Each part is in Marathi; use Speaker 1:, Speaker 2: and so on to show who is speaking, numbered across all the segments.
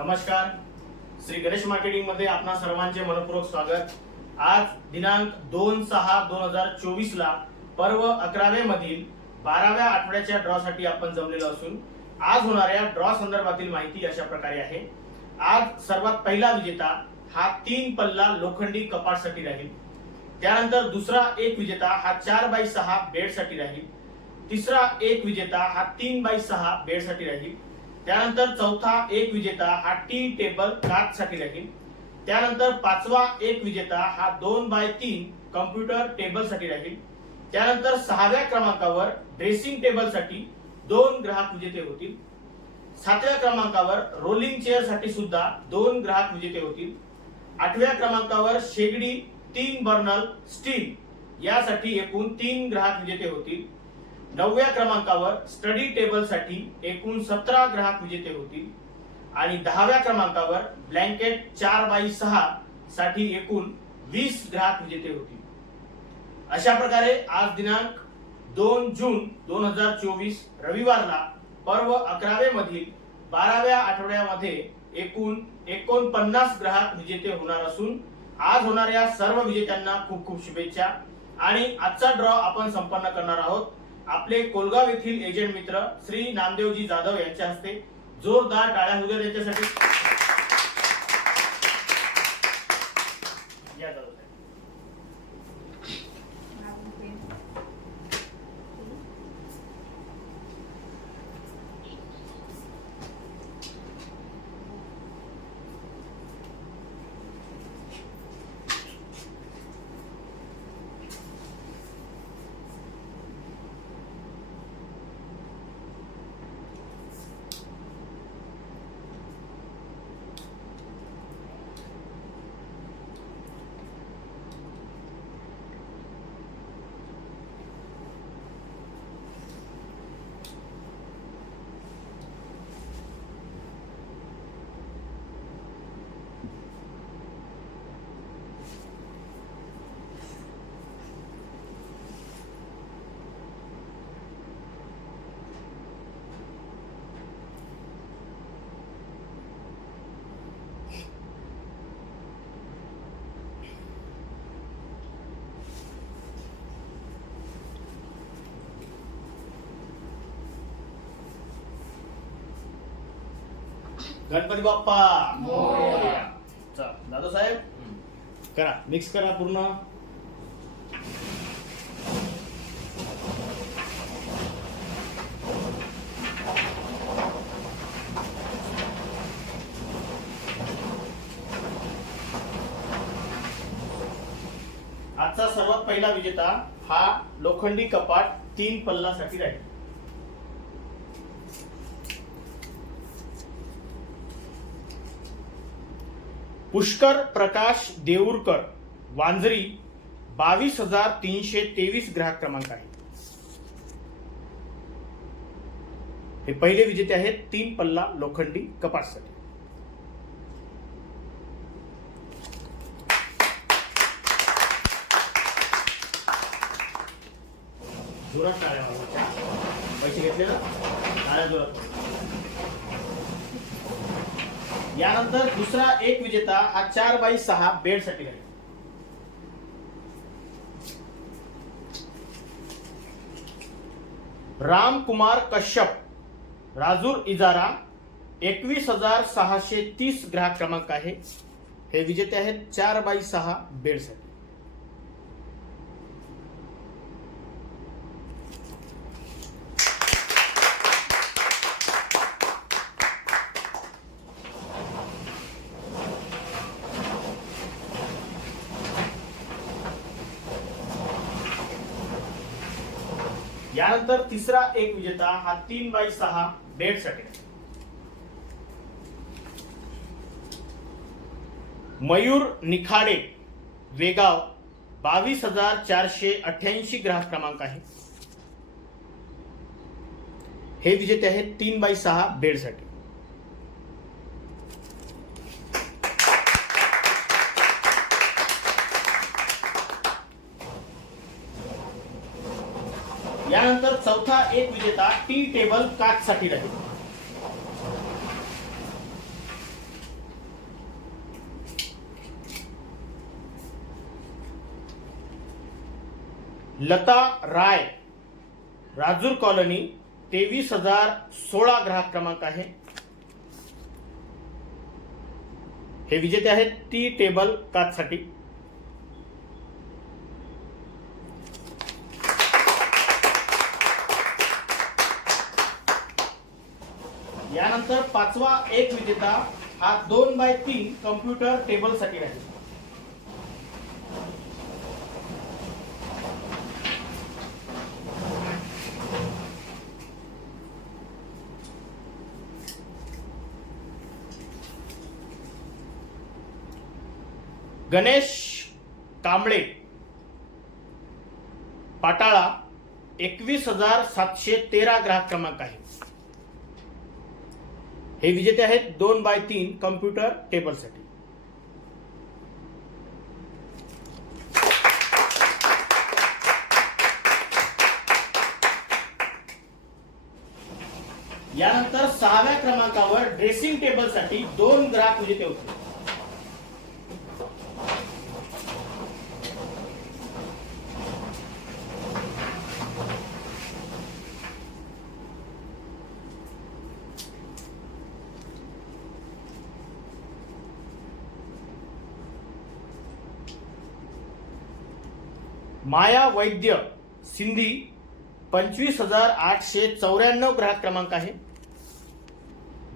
Speaker 1: नमस्कार. श्री गणेश मार्केटिंगमध्ये आपणा सर्वांचे मनपूर्वक स्वागत. आज दिनांक दोन सहा दोन हजार चोवीस ला पर्व अकरावे मधील बाराव्या आठवड्याच्या ड्रॉ साठी आपण जमलेलो असून आज होणाऱ्या ड्रॉ संदर्भातील माहिती अशा प्रकारे आहे. आज सर्वात पहिला विजेता हा तीन पल्ला लोखंडी कपाटसाठी राहील. त्यानंतर दुसरा एक विजेता हा चार बाय सहा बेडसाठी राहील. तिसरा एक विजेता हा तीन बाय सहा बेडसाठी राहील. त्यानंतर चौथा एक विजेता हा टी टेबल काच साठी राहील. त्यानंतर पाचवा एक विजेता हा दोन बाय तीन कम्प्युटर टेबलसाठी राहील. त्यानंतर सहाव्या क्रमांकावर ड्रेसिंग टेबलसाठी दोन ग्राहक विजेते होतील. सातव्या क्रमांकावर रोलिंग चेअरसाठी सुद्धा दोन ग्राहक विजेते होतील. आठव्या क्रमांकावर शेगडी तीन बर्नल स्टील यासाठी एकूण तीन ग्राहक विजेते होतील. नवव्या क्रमांकावर स्टडी टेबलसाठी एकूण सतरा ग्राहक म्हणजे विजेते होतील. आणि दहाव्या क्रमांकावर ब्लँकेट चार बाय सहा साठी एकूण वीस ग्राहक म्हणजे विजेते होतील. अशा प्रकारे आज दिनांक दोन जून दोन हजार चोवीस रविवारला पर्व अकरावे मधील बाराव्या आठवड्यामध्ये एकूण एकोणपन्नास ग्राहक म्हणजे विजेते होणार असून आज होणाऱ्या सर्व विजेत्यांना खूप खूप शुभेच्छा. आणि आजचा ड्रॉ आपण संपन्न करणार आहोत. आपले कोलगाव येथील एजंट मित्र श्री नामदेवजी जाधव यांच्या हस्ते जोरदार टाळ्या होऊ द्या त्यांच्यासाठी या जाधव साहेब. गणपती बाप्पा. चला दादा साहेब. करा मिक्स करा पूर्ण. आजचा सर्वात पहिला विजेता हा लोखंडी कपाट तीन पल्लासाठी राहील. पुष्कर प्रकाश देऊरकर वांजरी बावीस हजार तीनशे तेवीस ग्राहक क्रमांक आहे. हे पहिले विजेते आहेत तीन पल्ला लोखंडी कपाससाठी. जोरात टाळ्या पैसे घेतले ना? टाळ्या जोरात. यानंतर दुसरा एक विजेता हा चार बाय सहा बेडसाठी आहे रामकुमार कश्यप राजूर इजारा एकवीस हजार सहाशे तीस ग्राहक क्रमांक आहे. हे विजेते आहेत चार बाय सहा बेड यानंतर तिसरा एक विजेता हा तीन बाय सहा डेड सेकंड मयूर निखाडे, वेगाव, बावीस हज़ार चारशे अठ्याऐंशी ग्राहक क्रमांक आहे. हे विजेते आहेत तीन बाय सहा बेड चौथा एक विजेता टी टेबल काच साठी राहील. लता राय राजूर कॉलनी तेवीस हजार सोळा ग्राहक क्रमांक आहे. हे विजेते आहेत टी टेबल काचसाठी. त्यानंतर पाचवा एक विजेता हा दोन बाय तीन कम्प्युटर टेबलसाठी आहे गणेश कांबळे पाटाळा एकवीस हजार सातशे तेरा ग्राहक क्रमांक आहे. हे विजेते आहेत दोन बाय तीन कम्प्युटर टेबलसाठी यानंतर सहाव्या क्रमांकावर ड्रेसिंग टेबलसाठी दोन ग्राहक विजेते म्हणजे होते माया वैद्य सिंधी पंचवीस हजार आठशे चौऱ्याण्णव ग्राहक क्रमांक आहे.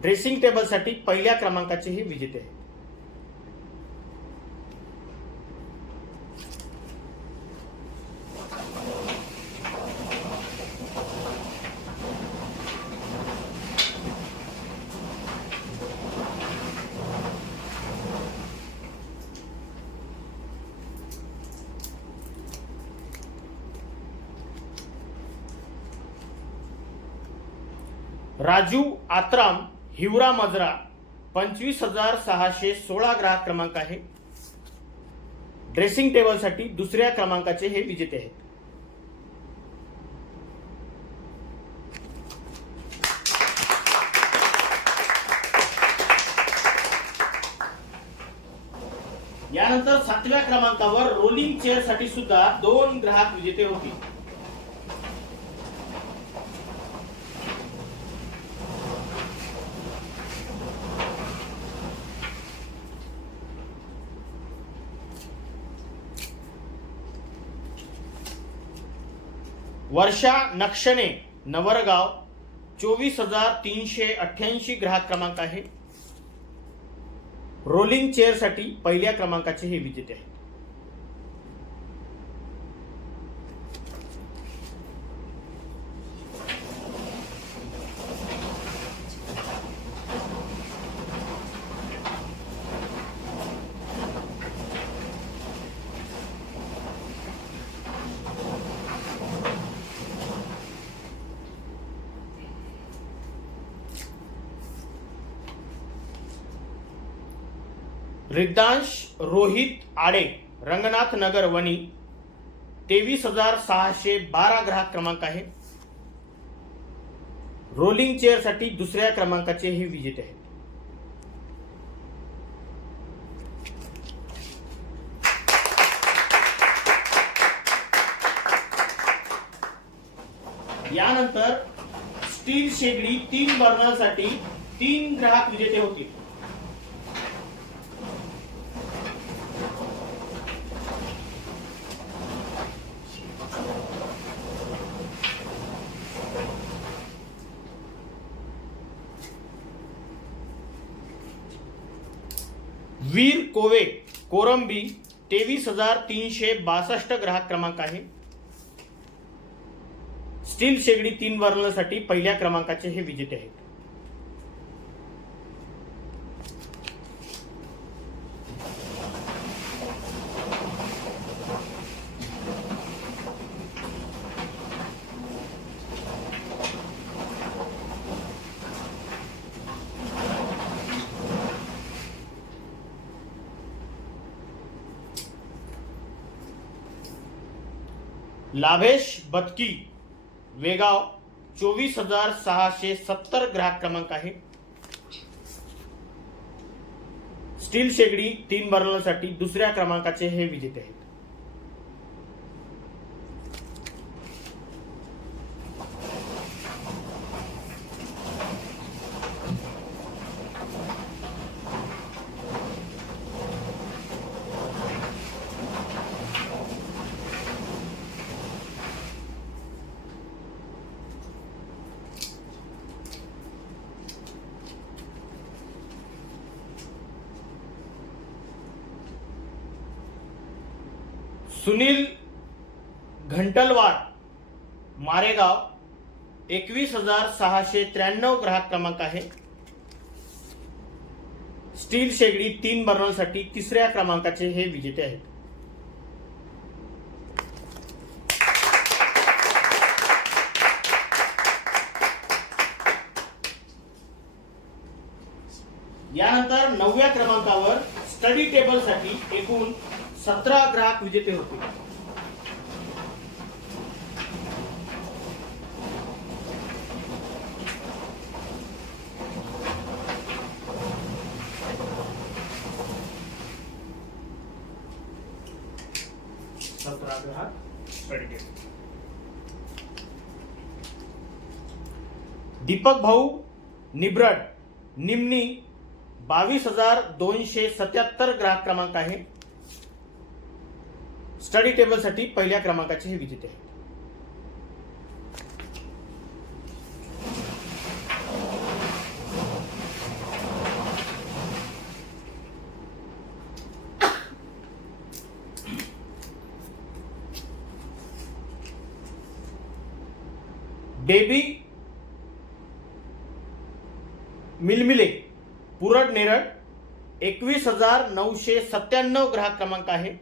Speaker 1: ड्रेसिंग टेबलसाठी पहिल्या क्रमांकाचे हे विजेते आहे. राजू आत्राम हिवरा मजरा पंचवीस हजार सहाशे सोळा ग्राहक क्रमांक आहे. ड्रेसिंग टेबलसाठी दुसऱ्या क्रमांकाचे हे विजेते आहेत यानंतर सातव्या क्रमांकावर रोलिंग चेअरसाठी सुद्धा दोन ग्राहक विजेते होतील वर्षा नक्षणे नवरगाव चोवीस हजार तीनशे अठ्ठ्याऐंशी ग्राहक क्रमांक आहे. रोलिंग चेअरसाठी पहिल्या क्रमांकाचे हे विजेते आहे रिद्धांश रोहित आडे रंगनाथ नगर वणी तेवीस हजार सहाशे बारा ग्राहक क्रमांक आहे. रोलिंग चेअरसाठी दुसऱ्या क्रमांकाचे हे विजेते आहेत यानंतर स्टील शेगडी तीन बर्नरसाठी तीन ग्राहक विजेते होतील. तेवीस हजार तीनशे बासष्ट ग्राहक क्रमांक आहे. स्टील शेगडी तीन वर्णांसाठी पहिल्या क्रमांकाचे हे विजेते आहेत. लाभेश बदकी वेगाव चोवीस हजार सहाशे सत्तर ग्राहक क्रमांक आहे. स्टील शेगडी तीन बर्नरसाठी दुसऱ्या क्रमांकाचे हे विजेते आहेत सुनील घंटलवार मारेगाव एकवीस हजार सहाशे त्र्याण्णव ग्राहक क्रमांक आहे. स्टील शेगडी तीन बर्नरसाठी तिसऱ्या क्रमांकाचे हे विजेते आहेत. यानंतर नवव्या क्रमांकावर स्टडी टेबलसाठी एकूण सतरा ग्राहक विजेते होते सतरा ग्राहक स्टडी टेबल दीपक भाऊ निब्रड निम्नी बावीस हजार दोनशे सत्याहत्तर ग्राहक क्रमांक आहे. स्टडी टेबलसाठी पहिल्या क्रमांकाचे हे विजेते आहेत हजार नऊशे सत्त्याण्णव ग्राहक क्रमांक आहे.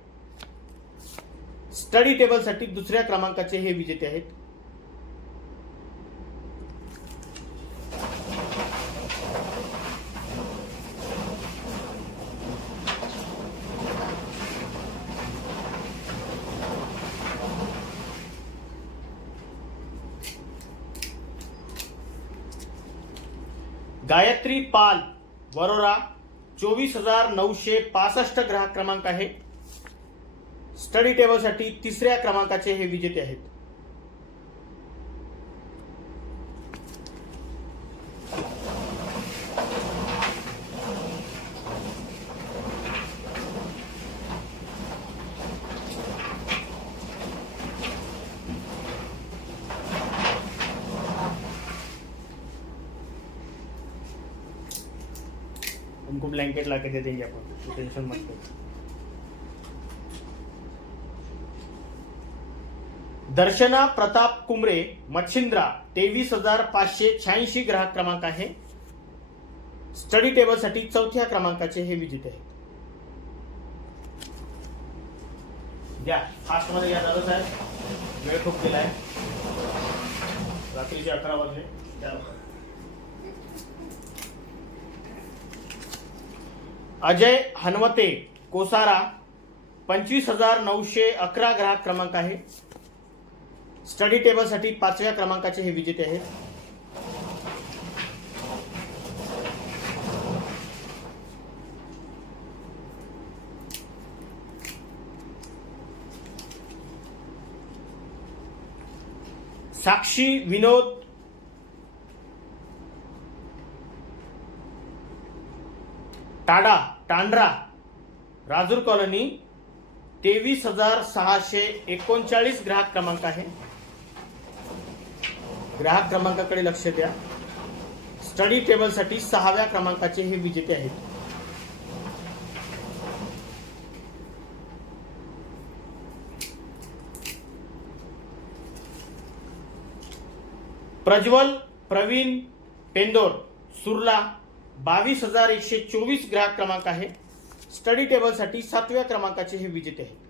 Speaker 1: स्टडी टेबलसाठी दुसऱ्या क्रमांकाचे हे विजेते आहेत. गायत्री पाल वरोरा चोवीस हजार नऊशे पासष्ट ग्राहक क्रमांक आहे. स्टडी टेबलसाठी तिसऱ्या क्रमांकाचे हे विजेते आहेत. ब्लैंकेट ला के दे देंगे अपन टेंशन मत दर्शना प्रताप कुमरे मच्छिंद्रा तेवीस हजार पाचशे शहाऐंशी ग्राहक क्रमांक आहे. स्टडी टेबलसाठी चौथ्या क्रमांकाचे हे विजेते आहेत द्या फास्टमध्ये या दादा साहेब. वेळ खूप केला आहे रात्रीचे अकरा वाजले. त्या अजय हनवते कोसारा पंचवीस हजार नऊशे अकरा ग्राहक क्रमांक आहे. स्टडी टेबलसाठी पाचव्या क्रमांकाचे हे विजेते आहेत साक्षी विनोद टाडा टांड्रा राजूर कॉलनी तेवीस हजार सहाशे एकोणचाळीस ग्राहक क्रमांक आहे. ग्राहक क्रमांकाकडे लक्ष द्या. स्टडी टेबलसाठी सहाव्या क्रमांकाचे हे विजेते आहेत. प्रज्वल प्रवीण पेंदोर सुरला बावीस हजार एकशे चोवीस ग्राहक क्रमांक आहे. स्टडी टेबलसाठी सातव्या क्रमांकाचे हे विजेते आहेत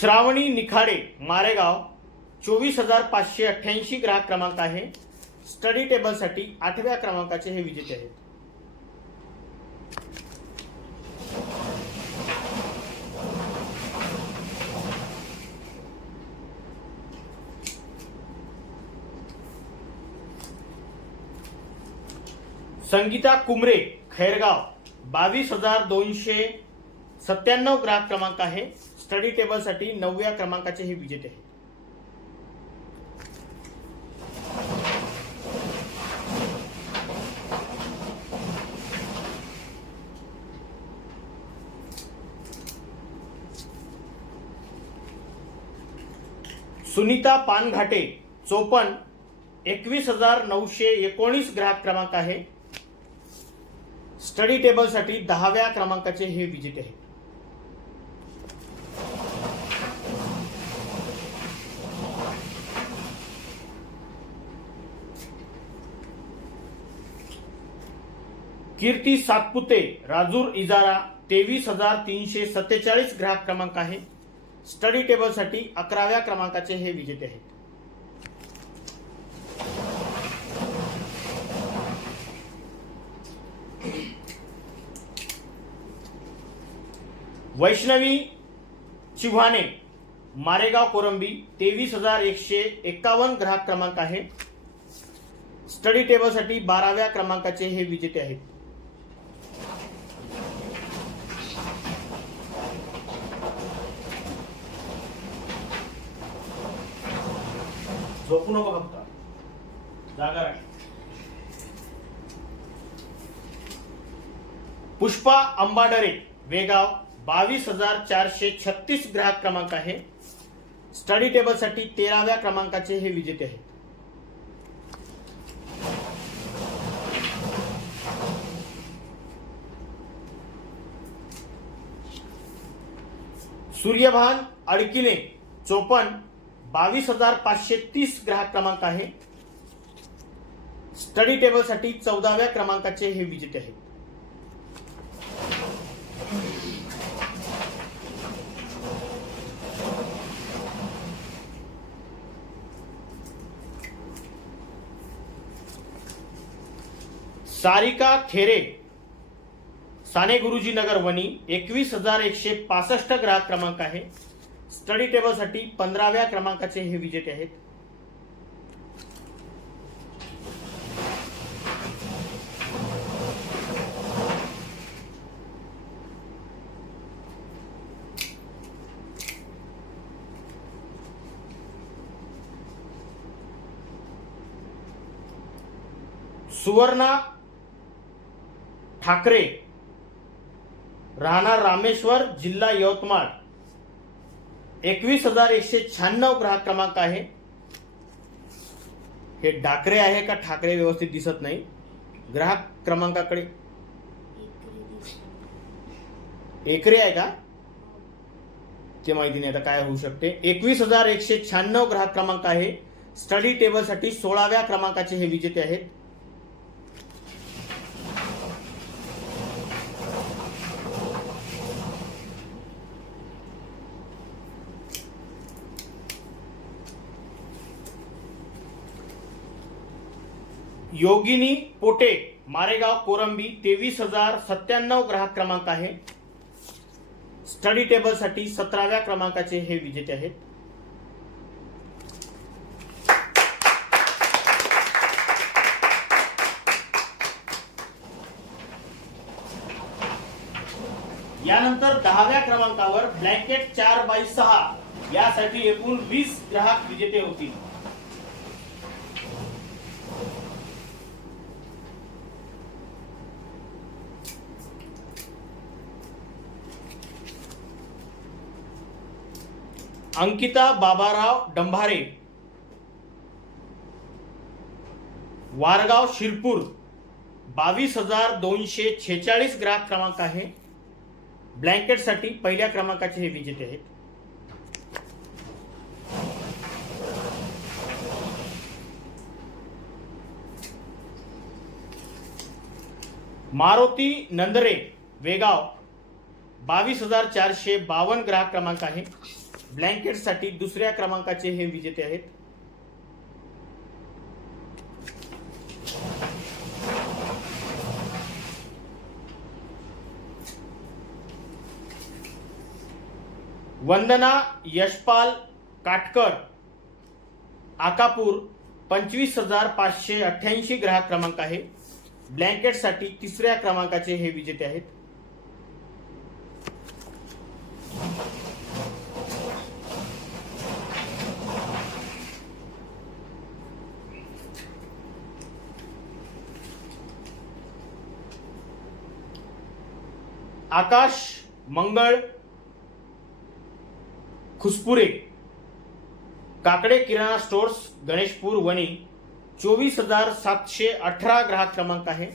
Speaker 1: श्रावणी निखाडे मारेगाव चोवीस हजार पाचशे अठ्ठ्याऐंशी ग्राहक क्रमांक आहे. स्टडी टेबलसाठी आठव्या क्रमांकाचे हे विजेते आहेत संगीता कुमरे खैरगाव. बावीस हजार दोनशे सत्त्याण्णव ग्राहक क्रमांक आहे. स्टडी टेबलसाठी नवव्या क्रमांकाचे हे विजेते आहे. सुनीता पानघाटे चोपन्न. एकवीस हजार नऊशे एकोणीस ग्राहक क्रमांक आहे. स्टडी टेबलसाठी दहाव्या क्रमांकाचे हे विजेते आहेत कीर्ती सातपुते राजूर इजारा तेवीस हजार तीनशे सत्तेचाळीस ग्राहक क्रमांक आहे. स्टडी टेबलसाठी अकराव्या क्रमांकाचे हे विजेते आहेत वैष्णवी चिव्हाणे मारेगाव कोरंबी तेवीस हजार एकशे एक्कावन्न ग्राहक क्रमांक आहे. स्टडी टेबलसाठी बाराव्या क्रमांकाचे हे विजेते आहेत. झोपू नको फक्त. जागा राख. पुष्पा अंबाडरे वेगाव बावीस हजार चारशे छत्तीस ग्राहक क्रमांक आहे. स्टडी टेबलसाठी तेराव्या क्रमांकाचे हे विजेते आहेत. सूर्यभान अडकिले चोपन्न बावीस हजार पाचशे तीस ग्राहक क्रमांक आहे. स्टडी टेबलसाठी चौदाव्या क्रमांकाचे हे विजेते आहेत. सारिका खेरे साने गुरुजी नगर वणी एकवीस हजार एकशे पासष्ट ग्राहक क्रमांक आहे. स्टडी टेबलसाठी पंधराव्या क्रमांकाचे हे विजेते आहेत. सुवर्णा ठाकरे. राहणार रामेश्वर जिल्हा यवतमाळ. एकवीस हजार एकशे शहाण्णव ग्राहक क्रमांक आहे. हे डाकरे आहे का ठाकरे व्यवस्थित दिसत नाही? ग्राहक क्रमांकाकडे. एकरे आहे का? ते माहिती नाही आता काय होऊ शकते. एकवीस हजार एकशे शहाण्णव ग्राहक क्रमांक आहे. स्टडी टेबलसाठी सोळाव्या क्रमांकाचे हे विजेते आहेत. योगिनी पोटे मारेगाव कोरंबी तेवीस हजार सत्त्याण्णव ग्राहक क्रमांक आहे. स्टडी टेबलसाठी सतराव्या क्रमांकाचे हे विजेते आहेत. यानंतर दहाव्या क्रमांकावर ब्लँकेट चार बाय सहा यासाठी एकूण वीस ग्राहक विजेते होतील. अंकिता बाबाराव डंभारे. वारगाव शिरपूर. बावीस हजार दोनशे छेचाळीस ग्राहक क्रमांक आहे. ब्लँकेटसाठी पहिल्या क्रमांकाचे हे विजेते आहेत. मारुती नंदरे वेगाव. बावीस हजार चारशे बावन्न ग्राहक क्रमांक आहे. ब्लँकेटसाठी दुसऱ्या क्रमांकाचे हे विजेते आहेत. वंदना यशपाल काटकर आकापूर पंचवीस हजार पाचशे अठ्ठ्याऐंशी ग्राहक क्रमांक आहे. ब्लँकेटसाठी तिसऱ्या क्रमांकाचे हे विजेते आहेत. आकाश मंगळ खुसपुरे काकडे किराणा स्टोअर्स गणेशपूर वणी चोवीस हजार सातशे अठरा ग्राहक क्रमांक आहे.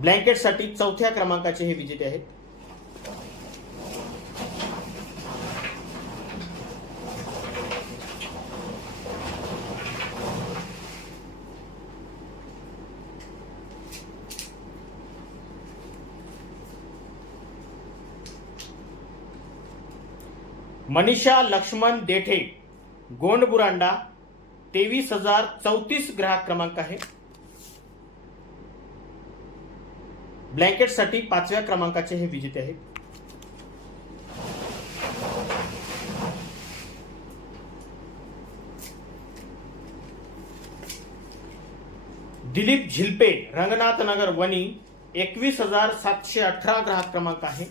Speaker 1: ब्लँकेटसाठी चौथ्या क्रमांकाचे हे विजेते आहेत. मनीषा लक्ष्मण देठे गोंडबुरांडा तेवीस हजार चौतीस ग्राहक क्रमांक आहे. ब्लँकेटसाठी पाचव्या क्रमांकाचे हे विजेते आहेत. दिलीप झिलपे रंगनाथ नगर वणी एकवीस हजार सातशे अठरा ग्राहक क्रमांक आहे.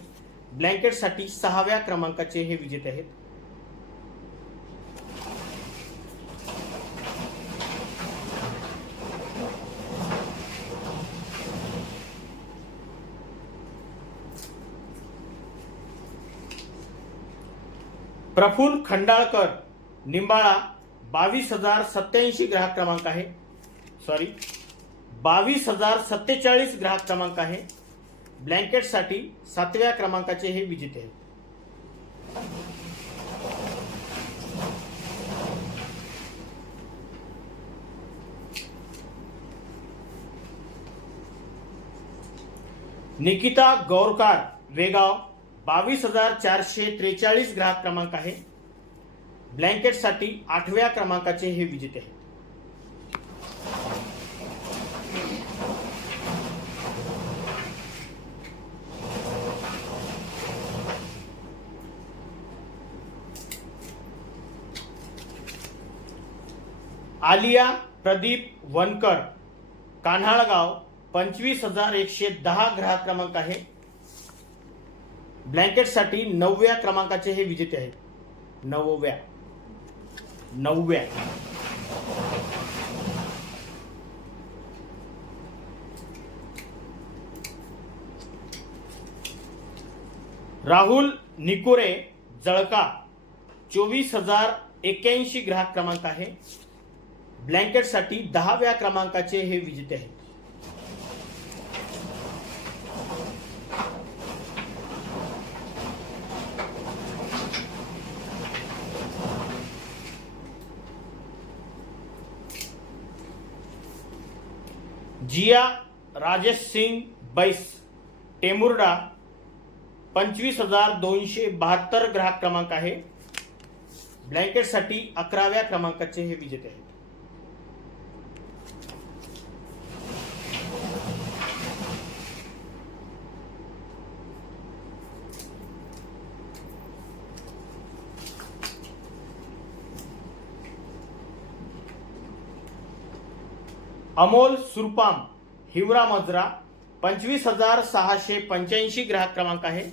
Speaker 1: ब्लँकेटसाठी सहाव्या क्रमांकाचे हे विजेते आहेत. प्रफुल्ल खंडाळकर निंबाळा बावीस हजार सत्याऐंशी ग्राहक क्रमांक आहे. सॉरी बावीस हजार सत्तेचाळीस ग्राहक क्रमांक आहे. ब्लँकेटसाठी सातव्या क्रमांकाचे हे विजेते आहेत. निकिता गौरकार वेगाव बावीस हजार चारशे त्रेचाळीस ग्राहक क्रमांक आहे. ब्लँकेटसाठी आठव्या क्रमांकाचे हे विजेते आहेत. आलिया प्रदीप वनकर कान्हाळगाव पंचवीस हजार एकशे दहा ग्राहक क्रमांक आहे. ब्लँकेटसाठी नवव्या क्रमांकाचे हे विजेते आहेत. नवव्या. नवव्या. राहुल निकोरे जळका चोवीस हजार एक्क्याऐंशी ग्राहक क्रमांक आहे. ब्लँकेटसाठी दहाव्या क्रमांकाचे हे विजेते आहेत. जिया राजेश सिंग बैस टेमुर्डा पंचवीस हजार दोनशे बहात्तर ग्राहक क्रमांक आहे. ब्लँकेटसाठी अकराव्या क्रमांकाचे हे विजेते आहेत. अमोल सुरपाम हिवरा मजरा पंचवीस हजार सहाशे पंच्याऐंशी ग्राहक क्रमांक आहे.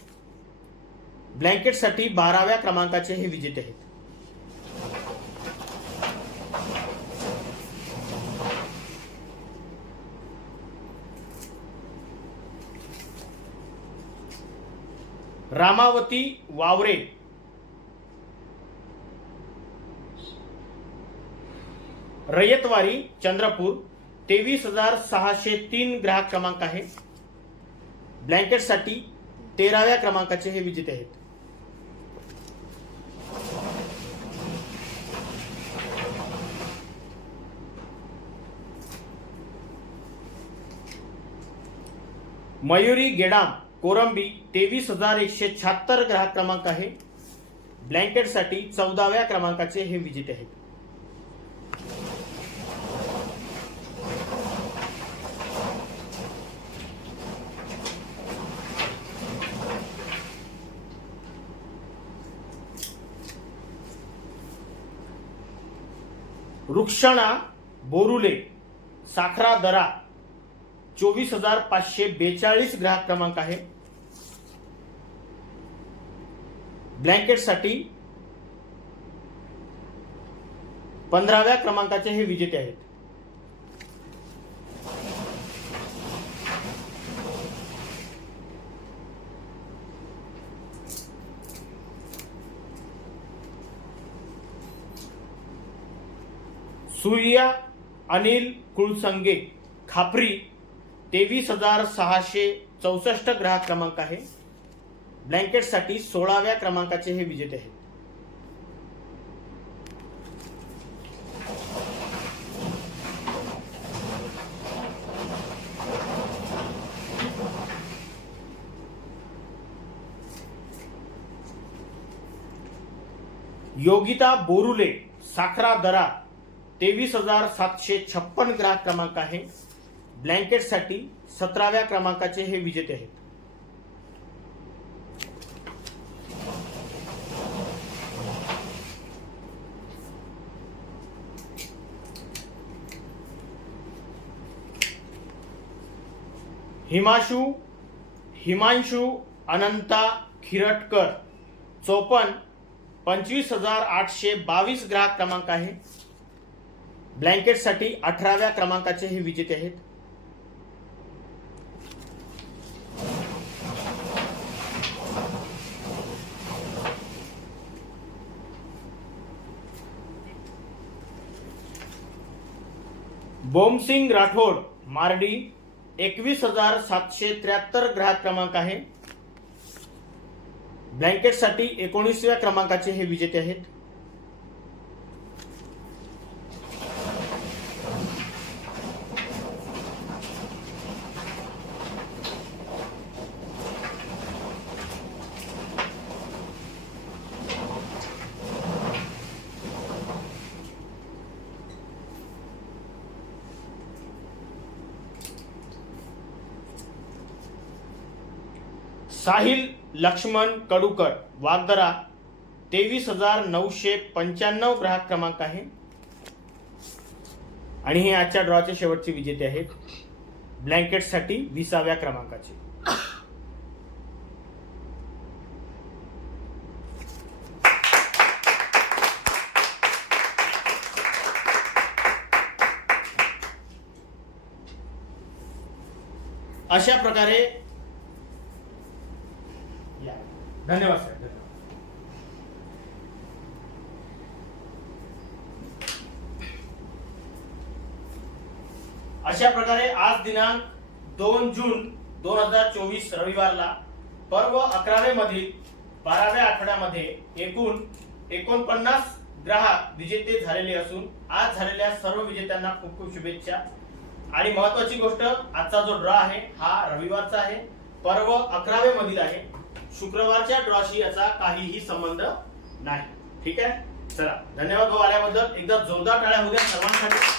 Speaker 1: ब्लँकेटसाठी बाराव्या क्रमांकाचे हे विजेते आहेत. रामावती वावरे. रयतवारी चंद्रपूर. तेवीस हजार सहाशे तीन ग्राहक क्रमांक आहे. ब्लँकेटसाठी तेराव्या क्रमांकाचे हे विजेते आहेत. मयुरी गेडाम कोरंबी तेवीस हजार एकशे शहात्तर ग्राहक क्रमांक आहे. ब्लँकेटसाठी चौदाव्या क्रमांकाचे हे विजेते आहेत. रुक्षणा बोरुले साखरा दरा चोवीस हजार पाचशे बेचाळीस ग्राहक क्रमांक आहे. ब्लँकेटसाठी पंधराव्या क्रमांकाचे हे विजेते आहेत. सूर्या अनिल कुळसंगे खापरी तेवीस हजार सहाशे चौसष्ट ग्राहक क्रमांक आहे. ब्लँकेटसाठी सोळाव्या क्रमांकाचे हे विजेते आहेत. योगिता बोरुले साखरा दरा तेवीस हजार सातशे छप्पन ग्राहक क्रमांक आहे. ब्लँकेटसाठी सतराव्या क्रमांकाचे हे विजेते आहेत. हिमाशू हिमांशू अनंता खिरटकर चौपन्न पंचवीस हजार आठशे बावीस ग्राहक क्रमांक आहे. ब्लँकेटसाठी अठराव्या क्रमांकाचे हे विजेते आहेत. बोमसिंग राठोड मार्डी एकवीस हजार सातशे त्र्याहत्तर ग्राहक क्रमांक आहे. ब्लँकेटसाठी एकोणीसव्या क्रमांकाचे हे विजेते आहेत. साहिल लक्ष्मण कडूकर. वागदरा तेवीस हजार नऊशे पंच्याण्णव ग्राहक क्रमांक आहे. आणि हे आजच्या ड्रॉचे शेवटचे विजेते आहेत. ब्लँकेटसाठी विसाव्या क्रमांकाचे. अशा प्रकारे धन्यवाद सर. धन्यवाद. अशा प्रकारे आज दिनांक दोन जून दोन हजार चोवीस रविवारला पर्व अकरावे मधील बाराव्या आठवड्यामध्ये एकूण एकोणपन्नास ग्राहक विजेते झालेले असून आज झालेल्या सर्व विजेत्यांना खूप खूप शुभेच्छा. आणि महत्वाची गोष्ट आजचा जो ड्रॉ आहे हा रविवारचा आहे. पर्व अकरावे मधील आहे. शुक्रवारच्या ड्रॉशी याचा काहीही संबंध नाही. ठीक आहे? चला. धन्यवाद भाऊ आल्याबद्दल. एकदा जोरदार टाळ्या होऊ द्या सर्वांसाठी.